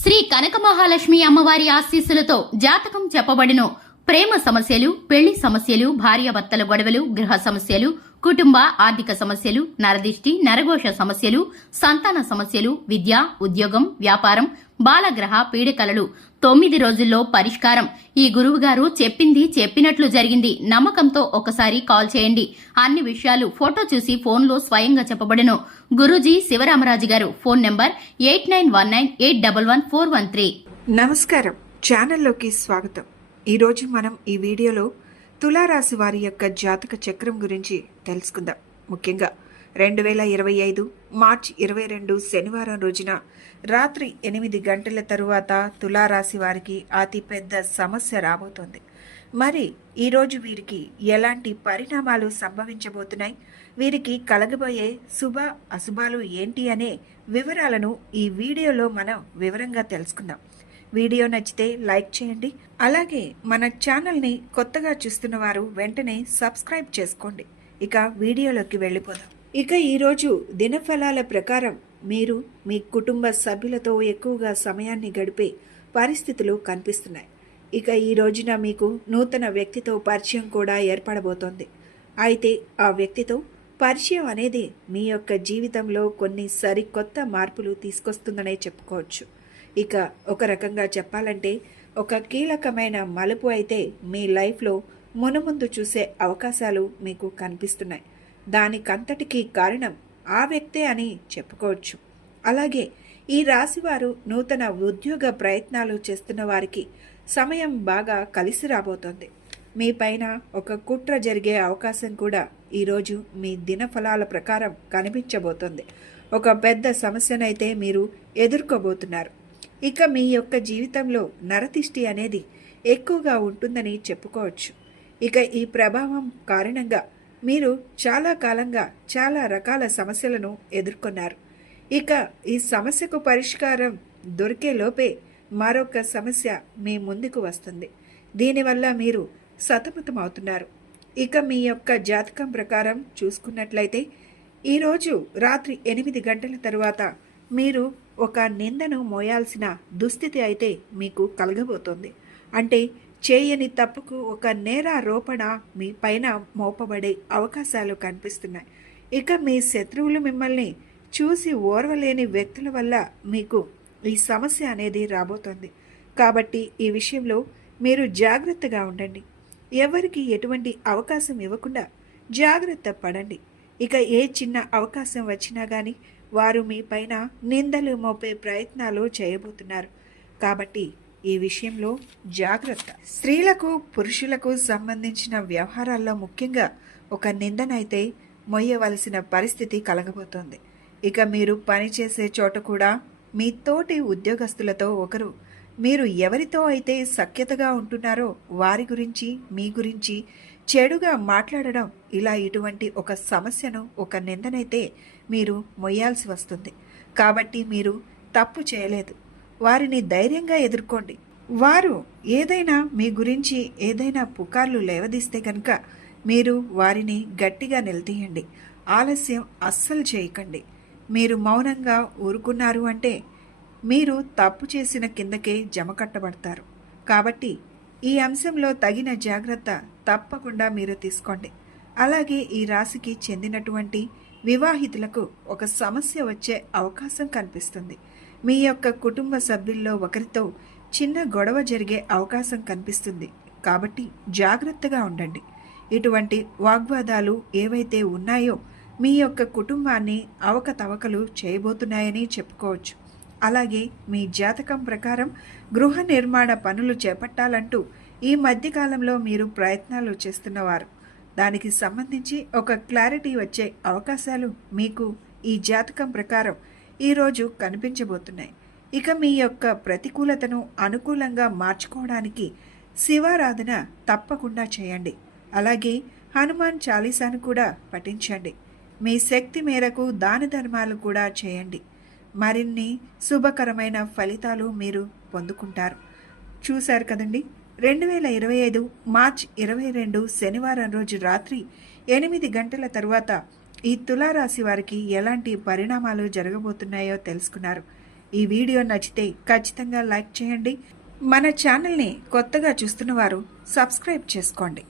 శ్రీ కనక మహాలక్ష్మి అమ్మవారి ఆశీస్సులతో జాతకం చెప్పబడిను. ప్రేమ సమస్యలు, పెళ్లి సమస్యలు, భార్యాభర్తల గొడవలు, గృహ సమస్యలు, కుటుంబ ఆర్థిక సమస్యలు, నరదిష్టి, నరఘోష సమస్యలు, సంతాన సమస్యలు, విద్య, ఉద్యోగం, వ్యాపారం, బాలగ్రహ పీడికలలు 9 రోజుల్లో పరిష్కారం. ఈ గురువుగారు చెప్పింది చెప్పినట్లు జరిగింది. నమ్మకంతో ఒకసారి కాల్ చేయండి. అన్ని విషయాలు ఫోటో చూసి ఫోన్లో స్వయంగా చెప్పబడను. గురూజీ శివరామరాజు గారు. Phone number 8919811413. నమస్కారం, ఛానల్లోకి స్వాగతం. ఈరోజు మనం ఈ వీడియోలో తులారాశి వారి యొక్క జాతక చక్రం గురించి తెలుసుకుందాం. ముఖ్యంగా 2025 మార్చి 22 శనివారం రోజున రాత్రి 8 గంటల తరువాత తులారాశి వారికి అతిపెద్ద సమస్య రాబోతోంది. మరి ఈరోజు వీరికి ఎలాంటి పరిణామాలు సంభవించబోతున్నాయి, వీరికి కలగబోయే శుభ అశుభాలు ఏంటి అనే వివరాలను ఈ వీడియోలో మనం వివరంగా తెలుసుకుందాం. వీడియో నచ్చితే లైక్ చేయండి. అలాగే మన ఛానల్ని కొత్తగా చూస్తున్న వారు వెంటనే సబ్స్క్రైబ్ చేసుకోండి. ఇక వీడియోలోకి వెళ్ళిపోదాం. ఇక ఈరోజు దినఫలాల ప్రకారం మీరు మీ కుటుంబ సభ్యులతో ఎక్కువగా సమయాన్ని గడిపే పరిస్థితులు కనిపిస్తున్నాయి. ఇక ఈ రోజున మీకు నూతన వ్యక్తితో పరిచయం కూడా ఏర్పడబోతోంది. అయితే ఆ వ్యక్తితో పరిచయం అనేది మీ యొక్క జీవితంలో కొన్ని సరికొత్త మార్పులు తీసుకొస్తుందనే చెప్పుకోవచ్చు. ఇక ఒక రకంగా చెప్పాలంటే ఒక కీలకమైన మలుపు అయితే మీ లైఫ్లో మునుముందు చూసే అవకాశాలు మీకు కనిపిస్తున్నాయి. దానికంతటికీ కారణం ఆ వ్యక్తే అని చెప్పుకోవచ్చు. అలాగే ఈ రాశివారు నూతన ఉద్యోగ ప్రయత్నాలు చేస్తున్న వారికి సమయం బాగా కలిసి రాబోతోంది. మీ పైన ఒక కుట్ర జరిగే అవకాశం కూడా ఈరోజు మీ దినఫలాల ప్రకారం కనిపించబోతోంది. ఒక పెద్ద సమస్యనైతే మీరు ఎదుర్కోబోతున్నారు. ఇక మీ యొక్క జీవితంలో నరదిష్టి అనేది ఎక్కువగా ఉంటుందని చెప్పుకోవచ్చు. ఇక ఈ ప్రభావం కారణంగా మీరు చాలా కాలంగా చాలా రకాల సమస్యలను ఎదుర్కొన్నారు. ఇక ఈ సమస్యకు పరిష్కారం దొరికే లోపే మరొక సమస్య మీ ముందుకు వస్తుంది. దీనివల్ల మీరు సతమతమవుతున్నారు. ఇక మీ యొక్క జాతకం ప్రకారం చూసుకున్నట్లయితే ఈరోజు రాత్రి 8 గంటల తరువాత మీరు ఒక నిందను మోయాల్సిన దుస్థితి అయితే మీకు కలగబోతోంది. అంటే చేయని తప్పుకు ఒక నేరారోపణ మీ పైన మోపబడే అవకాశాలు కనిపిస్తున్నాయి. ఇక మీ శత్రువులు మిమ్మల్ని చూసి ఓర్వలేని వ్యక్తుల వల్ల మీకు ఈ సమస్య అనేది రాబోతోంది. కాబట్టి ఈ విషయంలో మీరు జాగ్రత్తగా ఉండండి. ఎవరికి ఎటువంటి అవకాశం ఇవ్వకుండా జాగ్రత్త పడండి. ఇక ఏ చిన్న అవకాశం వచ్చినా కానీ వారు మీ పైన నిందలు మోపే ప్రయత్నాలు చేయబోతున్నారు. కాబట్టి ఈ విషయంలో జాగ్రత్త. స్త్రీలకు పురుషులకు సంబంధించిన వ్యవహారాల్లో ముఖ్యంగా ఒక నిందనైతే మొయ్యవలసిన పరిస్థితి కలగబోతోంది. ఇక మీరు పనిచేసే చోట కూడా మీ తోటి ఉద్యోగస్తులతో ఒకరు మీరు ఎవరితో అయితే సఖ్యతగా ఉంటున్నారో వారి గురించి మీ గురించి చెడుగా మాట్లాడడం, ఇలా ఇటువంటి ఒక సమస్యను ఒక నిందనైతే మీరు మొయ్యాల్సి వస్తుంది. కాబట్టి మీరు తప్పు చేయలేదు. వారిని ధైర్యంగా ఎదుర్కోండి. వారు ఏదైనా మీ గురించి ఏదైనా పుకార్లు లేవదీస్తే కనుక మీరు వారిని గట్టిగా నిలదీయండి. ఆలస్యం అస్సలు చేయకండి. మీరు మౌనంగా ఊరుకున్నారు అంటే మీరు తప్పు చేసిన కిందకే జమ కట్టబడతారు. కాబట్టి ఈ అంశంలో తగిన జాగ్రత్త తప్పకుండా మీరు తీసుకోండి. అలాగే ఈ రాశికి చెందినటువంటి వివాహితులకు ఒక సమస్య వచ్చే అవకాశం కనిపిస్తుంది. మీ యొక్క కుటుంబ సభ్యుల్లో ఒకరితో చిన్న గొడవ జరిగే అవకాశం కనిపిస్తుంది. కాబట్టి జాగ్రత్తగా ఉండండి. ఇటువంటి వాగ్వాదాలు ఏవైతే ఉన్నాయో మీ యొక్క కుటుంబాన్ని అవకతవకలు చేయబోతున్నాయని చెప్పుకోవచ్చు. అలాగే మీ జాతకం ప్రకారం గృహ నిర్మాణ పనులు చేపట్టాలంటూ ఈ మధ్యకాలంలో మీరు ప్రయత్నాలు చేస్తున్నవారు, దానికి సంబంధించి ఒక క్లారిటీ వచ్చే అవకాశాలు మీకు ఈ జాతకం ప్రకారం ఈరోజు కనిపించబోతున్నాయి. ఇక మీ యొక్క ప్రతికూలతను అనుకూలంగా మార్చుకోవడానికి శివారాధన తప్పకుండా చేయండి. అలాగే హనుమాన్ చాలీసాను కూడా పఠించండి. మీ శక్తి మేరకు దాన ధర్మాలు కూడా చేయండి. మరిన్ని శుభకరమైన ఫలితాలు మీరు పొందుకుంటారు. చూశారు కదండి, 2025 మార్చి 22 శనివారం రోజు రాత్రి 8 గంటల తరువాత ఈ తులారాశి వారికి ఎలాంటి పరిణామాలు జరగబోతున్నాయో తెలుసుకున్నారు. ఈ వీడియో నచ్చితే ఖచ్చితంగా లైక్ చేయండి. మన ఛానల్ని కొత్తగా చూస్తున్న వారు సబ్స్క్రైబ్ చేసుకోండి.